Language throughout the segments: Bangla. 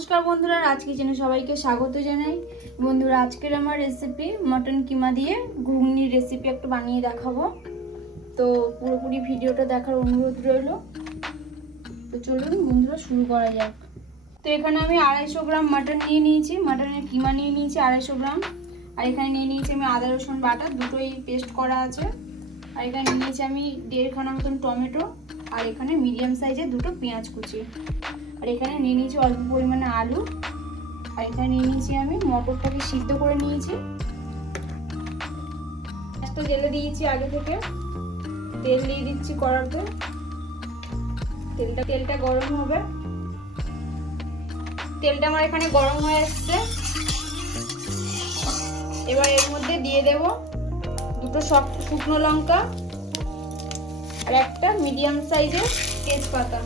নমস্কার বন্ধুরা আজ কিচেনে সবাইকে স্বাগত জানাই। বন্ধুরা, আজকের আমার রেসিপি মটন কিমা দিয়ে ঘুগনির রেসিপি একটা বানিয়ে দেখাবো। তো পুরোপুরি ভিডিওটা দেখার অনুরোধ রইল। তো চলুন বন্ধুরা, শুরু করা যাক। তো এখানে আমি আড়াইশো গ্রাম মাটন নিয়ে নিয়েছি। মাটনের কিমা নিয়ে নিয়েছি আড়াইশো গ্রাম। আর এখানে নিয়ে নিয়েছি আমি আদা, রসুন বাটা, দুটোই পেস্ট করা আছে। আর এখানে নিয়ে নিয়েছি আমি দেড়খানা মতন টমেটো। আর এখানে মিডিয়াম সাইজের দুটো পেঁয়াজ কুচি। আর এখানে নিয়ে নিয়েছি অল্প পরিমাণে আলু। আর এখানে নিয়ে নিয়েছি আমি মটরটাকে সিদ্ধ করে নিয়েছি। গ্যাসটা জেলে দিয়েছি আগে থেকে। তেল দিয়ে দিচ্ছি কড়াতে। তেলটা তেলটা গরম হবে। তেলটা আমার এখানে গরম হয়ে আসছে এবার এর মধ্যে দিয়ে দেব দুটো শুকনো লঙ্কা আর একটা মিডিয়াম সাইজের তেজপাতা।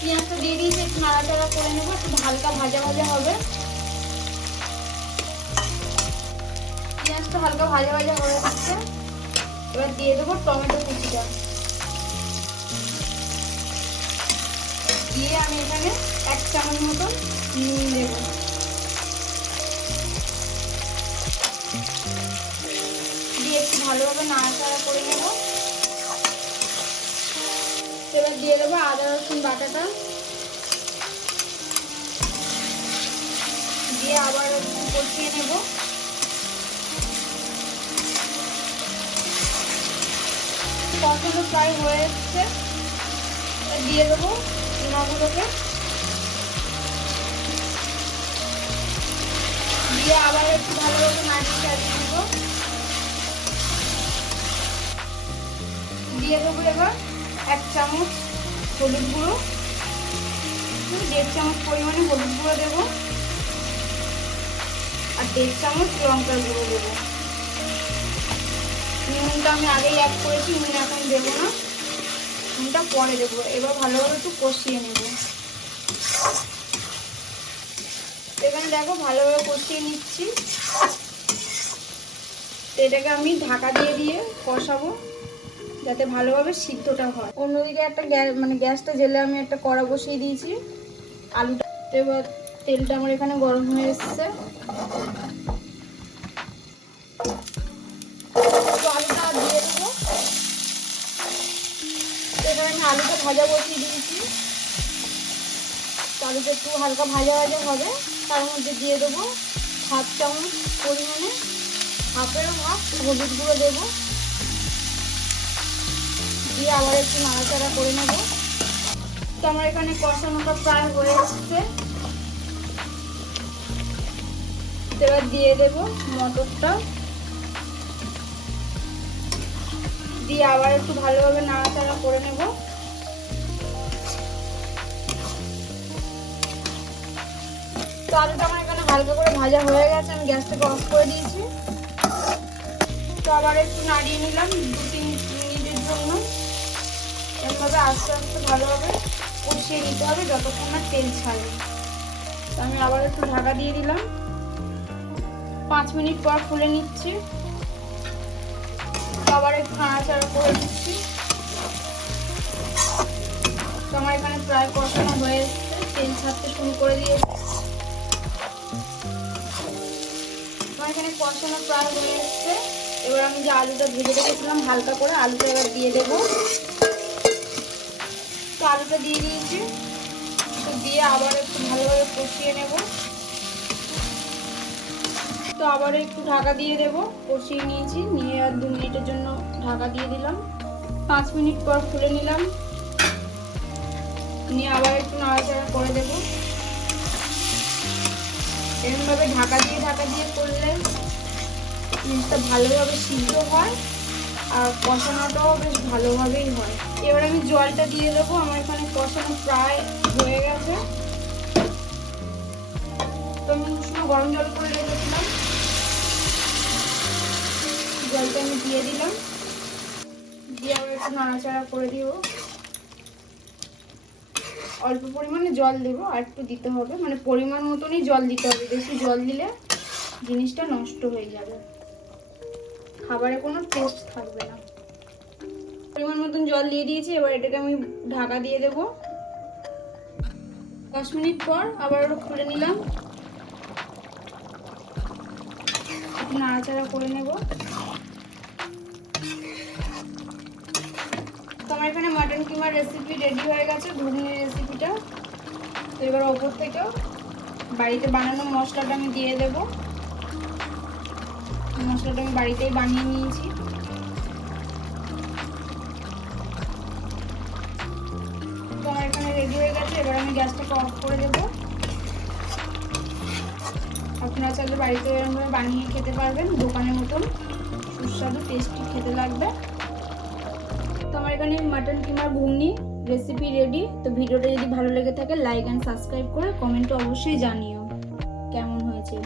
পেঁয়াজটা দিয়ে দিয়েছি, একটু নাড়াচাড়া করে নেব, একটু হালকা ভাজা ভাজা হবে। পেঁয়াজটা হালকা ভাজা ভাজা হয়ে যাচ্ছে এবার দিয়ে দেবো টমেটো কুচিটা। দিয়ে আমি এখানে এক চামচ মতন নুন দেবো। দিয়ে একটু ভালোভাবে নাড়াচাড়া করে নেব। আদা রসুন বাটাটা। দিয়ে আবার কষিয়ে নেব। কষানো প্রায় হয়ে এসছে। দিয়ে দেবো চুনাগুলোকে দিয়ে আবার একটু ভালোভাবে নাড়িয়ে চাড়িয়ে নেব। দিয়ে দেবো এবার এক চামচ হলুদ গুঁড়ো। দেড় চামচ পরিমাণে হলুদ গুঁড়ো দেবো। আর দেড় চামচ লঙ্কার গুঁড়ো দেবো। নুনটা আমি আগেই অ্যাড করেছি, নুন এখন দেবো না। নুনটা পরে দেবো, এবার ভালোভাবে একটু কষিয়ে নেব। এখানে দেখো ভালোভাবে কষিয়ে নিচ্ছি। এটাকে আমি ঢাকা দিয়ে দিয়ে কষাবো। যাতে ভালোভাবে সিদ্ধটা হয়। অন্যদিকে একটা গ্যাস মানে গ্যাসটা জেলে আমি একটা কড়া বসিয়ে দিয়েছি। আলুটা এবার তেলটা আমার এখানে গরম হয়ে এসছে। আলুটা দিয়ে দেবো। এবার আমি আলুটা ভাজা বসিয়ে দিয়েছি। আলুটা একটু হালকা ভাজা ভাজা হবে। তার মধ্যে দিয়ে দেবো হাফ চামচ পরিমাণে হাফেরও হাফ হলুদ গুঁড়ো দেবো। দিয়ে আবার একটু নাড়াচাড়া করে নেব। তো আমার এখানে কষানোটা প্রায় হয়ে এসছে। এবার দিয়ে দেব মটরটা। দিয়ে আবার একটু ভালোভাবে নাড়াচাড়া করে নেব। তো আলুটা আমার এখানে হালকা করে ভাজা হয়ে গেছে, আমি গ্যাসটাকে অফ করে দিয়েছি। তো আবার একটু নাড়িয়ে নিলাম দু তিন মিনিটের জন্য। আস্তে আস্তে ভালোভাবে কষিয়ে নিতে হবে, যতক্ষণ না তেল ছাড়বে। আমি আবার একটু ঢাকা দিয়ে দিলাম। পাঁচ মিনিট পর খুলে নিচ্ছি। আবার একটু নাড়াচাড়া করে দিচ্ছি তো আমার এখানে প্রায় কষানো হয়ে এসছে। তেল ছাড়তে শুরু করে দিয়েছে। আমার এখানে কষানো প্রায় হয়ে এসছে। এবার আমি যে আলুটা ভেজে রেখেছিলাম হালকা করে, আলুটা এবার দিয়ে দেবো। তো আলুটা দিয়ে দিয়েছি। তো দিয়ে আবার একটু ভালোভাবে কষিয়ে নেব। তো আবার একটু ঢাকা দিয়ে দেব। কষিয়ে নিয়েছি, নিয়ে আর দু মিনিটের জন্য ঢাকা দিয়ে দিলাম। পাঁচ মিনিট পর খুলে নিলাম। নিয়ে আবার একটু নাড়াচাড়া করে দেব। এরকমভাবে ঢাকা দিয়ে ঢাকা দিয়ে করলে জিনিসটা ভালোভাবে সিদ্ধ হয়। আর কষানোটাও বেশ ভালোভাবেই হয়। এবার আমি জলটা দিয়ে দেবো, আমার এখানে কষানো প্রায় হয়ে গেছে। তো আমি উষ্ণ গরম জল করে রেখেছিলাম। জলটা আমি দিয়ে দিলাম। দিয়ে আবার একটু নাড়াচাড়া করে দিব। অল্প পরিমাণে জল দেবো, আর একটু দিতে হবে। মানে পরিমাণ মতনই জল দিতে হবে। বেশি জল দিলে জিনিসটা নষ্ট হয়ে যাবে। খাবারে কোনো টেস্ট থাকবে না। পরিমাণ মতন জল দিয়ে দিয়েছি, এবার এটাকে আমি ঢাকা দিয়ে দেবো। দশ মিনিট পর আবার ওটা খুলে নিলাম। নাড়াচাড়া করে নেব। তো আমার এখানে মাটন কিমার রেসিপি রেডি হয়ে গেছে, ঘুগনির রেসিপিটা তো এবার ওপর থেকেও বাড়িতে বানানো মশলাটা আমি দিয়ে দেব। মশলাটা আমি বাড়িতেই বানিয়ে নিয়েছি। তো আমার এখানে রেডি হয়ে গেছে, এবার আমি গ্যাসটাকে অফ করে দেবো। আপনারা চাইলে বাড়িতে এরকমভাবে বানিয়ে খেতে পারবেন, দোকানের মতন। সুস্বাদু টেস্টি খেতে লাগবে। তো আমার এখানে mutton keema ghugni recipe ready তো ভিডিওটা যদি ভালো লেগে থাকে লাইক অ্যান্ড সাবস্ক্রাইব করে কমেন্টে অবশ্যই জানিও। কেমন হয়েছে?